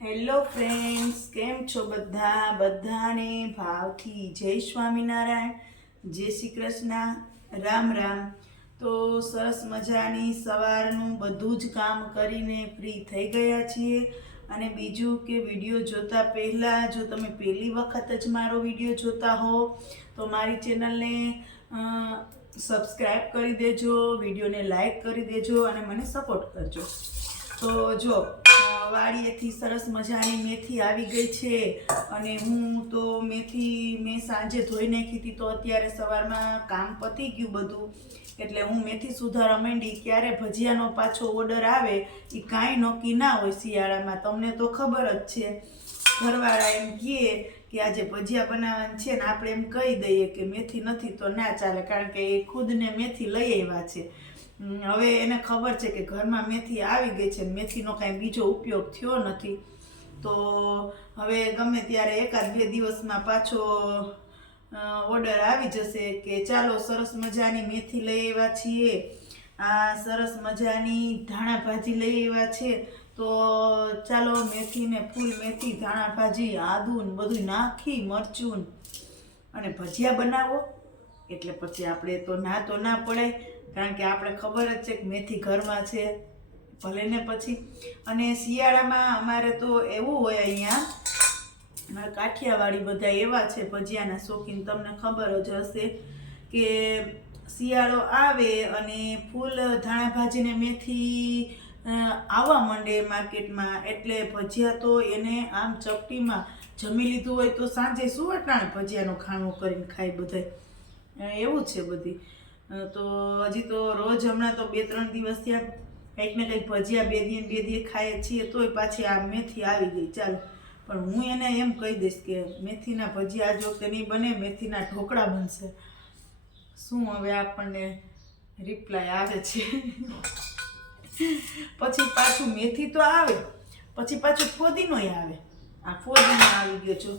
Hello friends, કેમ છો બધા? બધાને ભાવથી જય સ્વામિનારાયણ, જય શ્રી કૃષ્ણ, રામ રામ. તો સરસ મજાની સવારનું બધું જ કામ કરીને ફ્રી થઈ ગયા છીએ. અને બીજું કે વીડિયો જોતા પહેલાં, જો તમે પહેલી વખત જ મારો વીડિયો જોતા હો, તો મારી ચેનલને સબસ્ક્રાઈબ કરી દેજો, વિડીયોને લાઈક કરી દેજો અને મને સપોર્ટ કરજો. તો જો વાડીએથી સરસ મજાની મેથી આવી ગઈ છે. અને હું તો મેથી મેં સાંજે ધોઈ નાખી હતી તો અત્યારે સવારમાં કામ પતી ગયું બધું. એટલે હું મેથી સુધારવા માંડી, ક્યારે ભજીયાનો પાછો ઓર્ડર આવે એ કાંઈ નક્કી ના હોય શિયાળામાં. તમને તો ખબર જ છે. ઘરવાળા એમ કહે કે આજે ભજીયા બનાવવાનું છે ને આપણે એમ કહી દઈએ કે મેથી નથી તો ના ચાલે, કારણ કે એ ખુદને મેથી લઈ આવ્યા છે. હવે એને ખબર છે કે ઘરમાં મેથી આવી ગઈ છે મેથીનો કાંઈ બીજો ઉપયોગ થયો નથી. તો હવે ગમે ત્યારે એકાદ બે દિવસમાં પાછો ઓર્ડર આવી જશે કે ચાલો સરસ મજાની મેથી લઈ આવ્યા છીએ. આ સરસ મજાની ધાણા ભાજી લઈ આવ્યા છે. તો ચાલો મેથી ને ફૂલ મેથી, ધાણા ભાજી આદુ ને બધું નાખી, મરચું અને ભજીયા બનાવો. એટલે પછી આપણે તો ના તો ના પડે કારણ કે આપણે ખબર જ છે કે મેથી ઘરમાં છે, ભલે ને પછી. અને શિયાળામાં અમારે તો એવું હોય અહીંયા, અમારા કાઠિયાવાડી બધા એવા છે, ભજીયાના શોખીન, તમને ખબર જ હશે કે શિયાળો આવે અને ફૂલ ધાણા ભાજીને મેથી આવવા માંડે માર્કેટમાં, એટલે ભજીયા તો એને આમ ચપટીમાં જમી લીધું હોય તો સાંજે શું અટાણે ભજીયાનું ખાણું કરીને ખાય બધાય. એવું છે બધી. તો હજી તો રોજ હમણાં તો બે ત્રણ દિવસ થયા. કંઈક ને કંઈક ભજીયા બે દી બે દિવસ ખાઈએ છીએ, તોય પાછી આ મેથી આવી ગઈ. ચાલો. પણ હું એને એમ કહી દઈશ કે મેથીના ભજીયા આજ વખતે નહીં બને, મેથીના ઢોકળા બનશે. શું હવે આપણને રિપ્લાય આવે છે? પછી પાછું મેથી તો આવે, પછી પાછું ફોદીનોય આવે. આ ફોદીનો આવી ગયો છો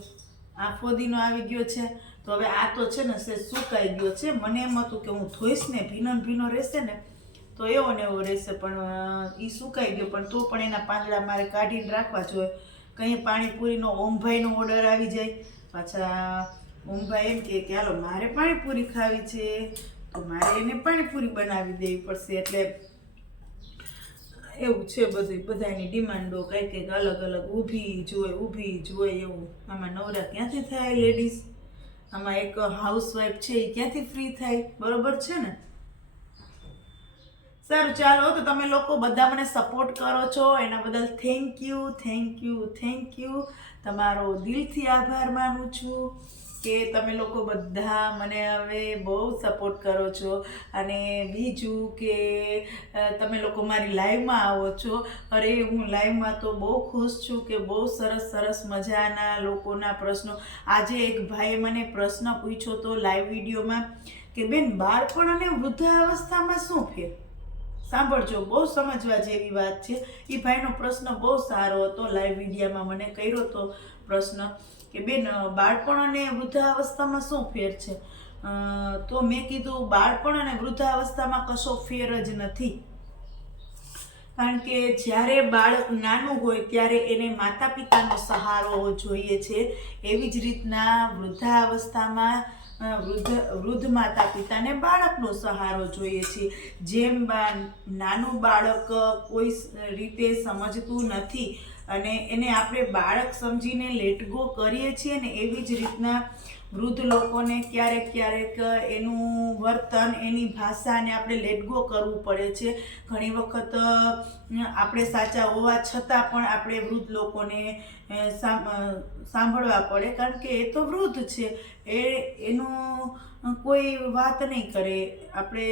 આ ફોદીનો આવી ગયો છે. તો હવે આ તો છે ને સે સુકાઈ ગયો છે. મને એમ હતું કે હું ધોઈશ ને, ભીનો ભીનો રહેશે ને, તો એવો ને એવો રહેશે. પણ એ સુકાઈ ગયો. પણ તો પણ એના પાંદડા મારે કાઢીને રાખવા જોઈએ. કંઈ પાણીપુરીનો ઓમભાઈનો ઓર્ડર આવી જાય. પાછા, ઓમભાઈ એમ કે હાલો, મારે પાણીપુરી ખાવી છે. તો મારે એને પાણીપુરી બનાવી દેવી પડશે. એટલે એવું છે બધું બધાની ડિમાન્ડો કંઈક કંઈક અલગ અલગ. ઊભી જોઈએ ઊભી જોઈએ એવું. આમાં નવરા ક્યાંથી થાય લેડીઝ આમાં એક હાઉસવાઈફ છે એ ક્યાંથી ફ્રી થાય? બરોબર છે ને? સારું, ચાલો, તો તમે લોકો બધા મને સપોર્ટ કરો છો. એના બદલ thank you thank you thank you તમારો દિલથી આભાર માનું છું કે તમે લોકો બધા મને હવે બહુ સપોર્ટ કરો છો. અને બીજું કે તમે લોકો મારી લાઈવમાં આવો છો. અરે, હું લાઈવમાં તો બહુ ખુશ છું કે બહુ સરસ સરસ મજાના લોકોના પ્રશ્નો. આજે એક ભાઈએ મને પ્રશ્ન પૂછ્યો તો લાઈવ વિડીયોમાં કે, બેન, બાળપણ અને વૃદ્ધાવસ્થામાં શું ફેર? સાંભળજો, બહુ સમજવા જેવી વાત છે. એ ભાઈનો પ્રશ્ન બહુ સારો હતો લાઈવ વિડીયામાં મને કર્યો હતો પ્રશ્ન કે બેન બાળપણ અને વૃદ્ધાવસ્થામાં શું ફેર છે? તો મેં કીધું બાળપણ અને વૃદ્ધાવસ્થામાં કશો ફેર જ નથી. કારણ કે જ્યારે બાળક નાનું હોય ત્યારે એને માતા પિતાનો સહારો જોઈએ છે. એવી જ રીતના વૃદ્ધાવસ્થામાં વૃદ્ધ વૃદ્ધ માતા પિતાને બાળકનો સહારો જોઈએ છે. જેમ નાનું બાળક કોઈ રીતે સમજતું નથી અને એને આપણે બાળક સમજીને લેટ ગો કરીએ છીએ ને એવી જ રીતના વૃદ્ધ લોકોને ક્યારેક ક્યારેક એનું વર્તન, એની ભાષાને આપણે લેટ ગો કરવું પડે છે. ઘણી વખત આપણે સાચા હોવા છતાં પણ આપણે વૃદ્ધ લોકોને સાંભળવા પડે. કારણ કે એ તો વૃદ્ધ છે. એ, એનું કોઈ વાત નહીં કરે. આપણે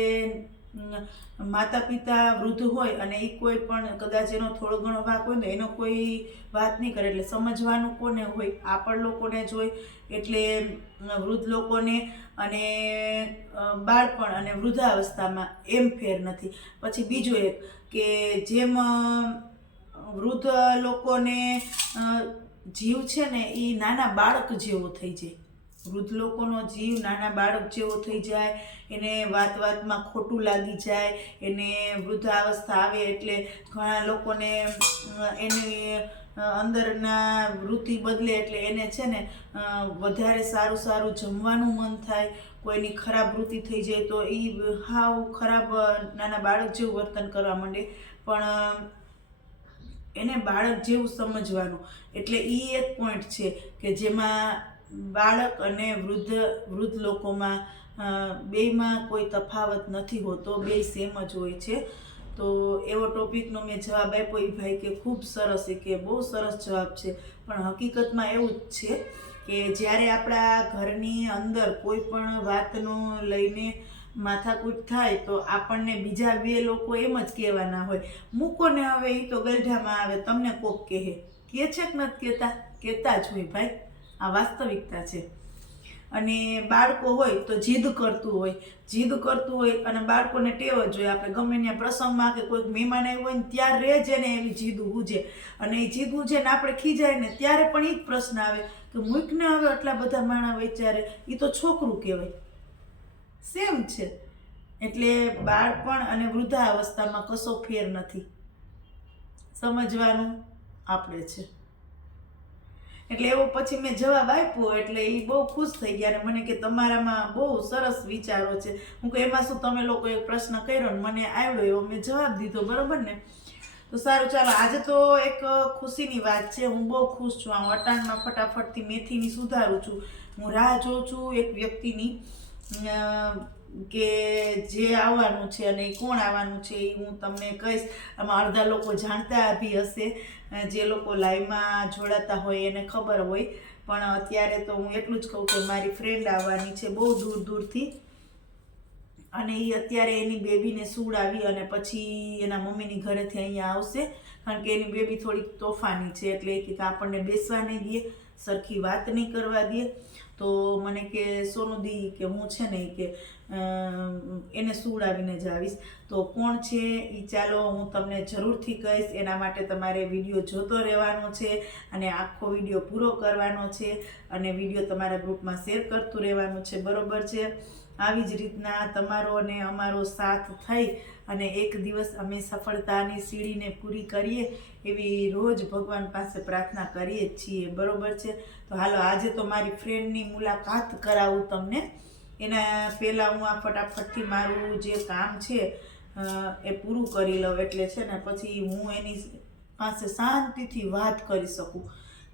માતા પિતા વૃદ્ધ હોય અને એ કોઈ પણ કદાચ એનો થોડો ઘણો વાક હોય ને એનો કોઈ વાત નહીં કરે એટલે સમજવાનું કોને હોય આપણ લોકોને જ હોય. એટલે વૃદ્ધ લોકોને અને બાળપણ અને વૃદ્ધાવસ્થામાં એમ ફેર નથી. પછી બીજું એક કે જેમ વૃદ્ધ લોકોને જીવ છે ને એ નાના બાળક જેવો થઈ જાય. વૃદ્ધ લોકોનો જીવ નાના બાળક જેવો થઈ જાય, એને વાત વાતમાં ખોટું લાગી જાય, એને વૃદ્ધાવસ્થા આવે એટલે ઘણા લોકોને એની અંદરના વૃત્તિ બદલે એટલે એને છે ને વધારે સારું સારું જમવાનું મન થાય, કોઈની ખરાબ વૃત્તિ થઈ જાય તો એ હાવ ખરાબ નાના બાળક જેવું વર્તન કરવા માંડે. પણ એને બાળક જેવું સમજવાનું. એટલે એ એક પોઈન્ટ છે કે જેમાં બાળક અને વૃદ્ધ વૃદ્ધ લોકોમાં બેમાં કોઈ તફાવત નથી હોતો, બે સેમ જ હોય છે. તો એવો ટોપિકનો મેં જવાબ આપ્યો એ ભાઈ કે ખૂબ સરસ, એ કે બહુ સરસ જવાબ છે. પણ હકીકતમાં એવું જ છે કે જ્યારે આપણા ઘરની અંદર કોઈ પણ વાતનો લઈને માથાકૂટ થાય તો આપણને બીજા બે લોકો એમ જ કહેવાના હોય. મૂકો ને હવે એ તો ગરઢામાં આવે, તમને કોક કહે. કે છે કે નથી કહેતા? કહેતા જ હોય ભાઈ. આ વાસ્તવિકતા છે. અને બાળકો હોય તો જીદ કરતું હોય. જીદ કરતું હોય અને બાળકોને ટેવ જ હોય. આપણે ગમે ત્યાં પ્રસંગમાં કે કોઈક મહેમાન આવ્યું હોય ને ત્યાં રહે છે ને એવી જીદ ઉજે અને એ જીદ ઉજે ને આપણે ખીજાય ને ત્યારે પણ એ જ પ્રશ્ન આવે કે મૂકને હવે આટલા બધા માણા વિચારે. એ તો છોકરું કહેવાય. સેમ છે. એટલે બાળપણ અને વૃદ્ધાવસ્થામાં કશો ફેર નથી. સમજવાનું આપણે છે. એટલે એવો પછી મેં જવાબ આપ્યો, એટલે એ બહુ ખુશ થઈ ગયા અને મને કે તમારામાં બહુ સરસ વિચારો છે. હું કે એમાં શું તમે લોકો એક પ્રશ્ન કર્યો ને મને આવ્યો એવો મેં જવાબ દીધો, બરાબર ને? તો સારું, ચાલો, આજે તો એક ખુશીની વાત છે. હું બહુ ખુશ છું. આ અટાણમાં ફટાફટથી મેથીની સુધારું છું. હું રાહ જોઉં છું એક વ્યક્તિની. કે જે આવવાનું છે અને એ કોણ આવવાનું છે એ હું તમને કહીશ. આમાં અડધા લોકો જાણતા બી હશે. જે લોકો લાઈવમાં જોડાતા હોય એને ખબર હોય. પણ અત્યારે તો હું એટલું જ કહું કે મારી ફ્રેન્ડ આવવાની છે બહુ દૂર દૂરથી. અને એ અત્યારે એની બેબીને સુવડાવી અને પછી એના મમ્મીની ઘરેથી અહીંયા આવશે. કારણ કે એની બેબી થોડીક તોફાની છે એટલે કે આપણને બેસવા નહીં દે. સરખી વાત નહીં કરવા દે, તો મને કે, સોનું દી, કે હું છે ને કે એને સુવડાવીને જ આવીશ. તો કોણ છે એ ચાલો હું તમને જરૂરથી કહીશ, એના માટે તમારે વીડિયો જોતો રહેવાનો છે અને આખો વીડિયો પૂરો કરવાનો છે અને વીડિયો તમારા ગ્રુપમાં શેર કરતું રહેવાનું છે. બરોબર છે? આવી જ રીતના તમારો અને અમારો સાથ થઈ અને એક દિવસ અમે સફળતાની સીડીને પૂરી કરીએ એવી રોજ ભગવાન પાસે પ્રાર્થના કરીએ છીએ. બરોબર છે? તો હાલો, આજે તો મારી ફ્રેન્ડની મુલાકાત કરાવું તમને. એના પહેલાં હું આ ફટાફટથી મારું જે કામ છે એ પૂરું કરી લઉં એટલે છે ને પછી હું એની પાસે શાંતિથી વાત કરી શકું.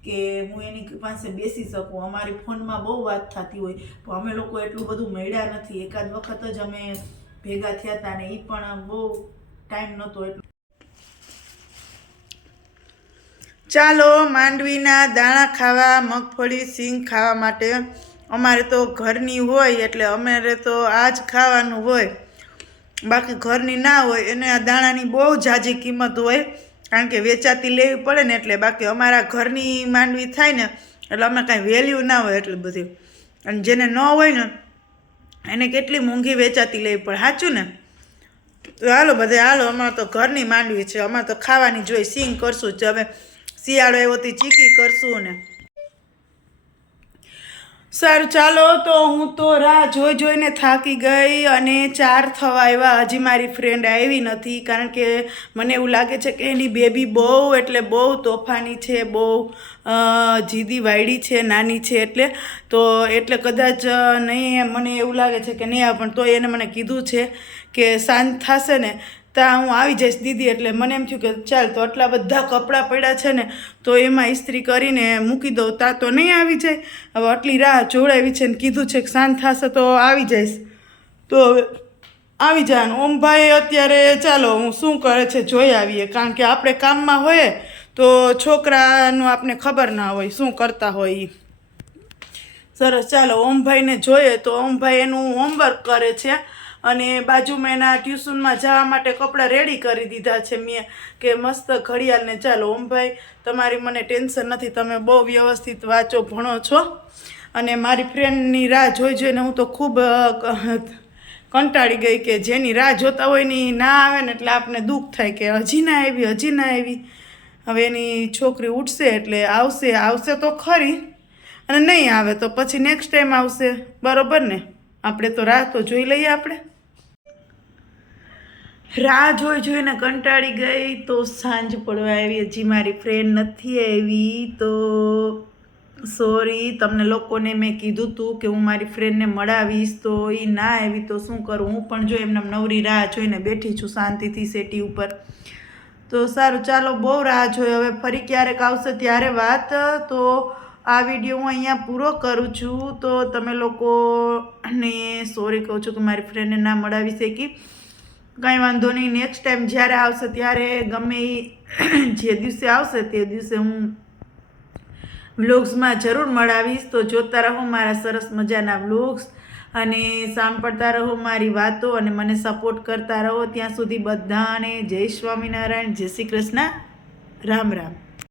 કે હું એની પાસે બેસી શકું, અમારી ફોનમાં બહુ વાત થતી હોય પણ અમે લોકો એટલું બધું મળ્યા નથી. એકાદ વખત જ અમે ભેગા થયા હતા ને એ પણ બહુ ટાઈમ નહોતો એટલો. ચાલો, માંડવીના દાણા ખાવા, મગફળી, સિંગ ખાવા માટે. અમારે તો ઘરની હોય એટલે અમારે તો આ જ ખાવાનું હોય. બાકી ઘરની ના હોય, એને આ દાણાની બહુ જાજી કિંમત હોય. કારણ કે વેચાતી લેવી પડે ને એટલે બાકી અમારા ઘરની માંડવી થાય ને એટલે અમે કાંઈ વેલ્યુ ના હોય એટલી બધી. અને જેને ન હોય ને, એને કેટલી મોંઘી વેચાતી લેવી પડે. સાચું ને? તો હાલો બધે, હાલો, અમારે તો ઘરની માંડવી છે. અમારે તો ખાવાની જોઈ સિંગ કરશું જ. હવે શિયાળો એવોથી ચીકી કરશું ને. સારું, ચાલો તો હું તો રાહ જોઈ જોઈને થાકી ગઈ અને ચાર થવા આવ્યા. હજી મારી ફ્રેન્ડ આવી નથી કારણ કે મને એવું લાગે છે કે એની બેબી બહુ એટલે બહુ તોફાની છે, બહુ જીદી વાયડી છે, નાની છે એટલે. તો એટલે કદાચ નહીં, મને એવું લાગે છે કે નહીં પણ તોય એને મને કીધું છે કે શાંત થશે ને. ત્યાં હું આવી જઈશ દીદી એટલે મને એમ થયું કે ચાલ તો આટલા બધા કપડાં પડ્યા છે ને, તો એમાં ઇસ્ત્રી કરીને મૂકી દઉં. તા તો નહીં આવી જાય. હવે આટલી રાહ જોડાવી છે ને કીધું છે કે શાંત થશે તો આવી જઈશ. તો હવે આવી જવાનું ઓમભાઈ અત્યારે ચાલો હું શું કરે છે જોઈ આવીએ. કારણ કે આપણે કામમાં હોઈએ તો છોકરાનું આપણે ખબર ના હોય શું કરતા હોય એ સરસ. ચાલો, ઓમભાઈને જોઈએ તો ઓમભાઈ એનું હોમવર્ક કરે છે. અને બાજુમાં એના ટ્યુશનમાં જવા માટે કપડાં રેડી કરી દીધા છે મેં કે મસ્ત ઘડિયાળને ચાલો ઓમભાઈ તમારી મને ટેન્શન નથી, તમે બહુ વ્યવસ્થિત વાંચો, ભણો છો. અને મારી ફ્રેન્ડની રાહ જોઈ જોઈને હું તો ખૂબ કંટાળી ગઈ કે જેની રાહ જોતા હોય ને ના આવે ને એટલે આપને દુઃખ થાય કે હજી ના આવી, હજી ના આવી. હવે એની છોકરી ઉઠશે એટલે આવશે આવશે તો ખરી, અને નહીં આવે તો પછી નેક્સ્ટ ટાઈમ આવશે. બરોબર ને? આપણે તો રાહ તો જોઈ લઈએ આપણે. રાહ જોઈ જોઈને કંટાળી ગઈ તો સાંજ પડવા આવી. હજી મારી ફ્રેન્ડ નથી આવી તો સોરી તમને લોકોને મેં કીધું તું કે હું મારી ફ્રેન્ડને મળાવીશ તો એ ના આવી તો શું કરું? હું પણ જો એમને નવરી રાહ જોઈને બેઠી છું શાંતિથી સેટી ઉપર. તો સારું, ચાલો બહુ રાહ જોઈ. હવે ફરી ક્યારેક આવશે ત્યારે વાત. તો આ વીડિયો હું અહીંયા પૂરો કરું છું. તો તમે લોકોને સોરી કહું છું કે મારી ફ્રેન્ડને ના મળાવી શકી. કાંઈ વાંધો નહીં નેક્સ્ટ ટાઈમ જ્યારે આવશે ત્યારે ગમે એ જે દિવસે આવશે તે દિવસે હું વ્લોગ્સમાં જરૂર મળાવીશ. તો જોતા રહો મારા સરસ મજાના વ્લોગ્સ અને સાંભળતા રહો મારી વાતો અને મને સપોર્ટ કરતા રહો. ત્યાં સુધી બધાને જય સ્વામિનારાયણ, જય શ્રી કૃષ્ણ. રામ રામ.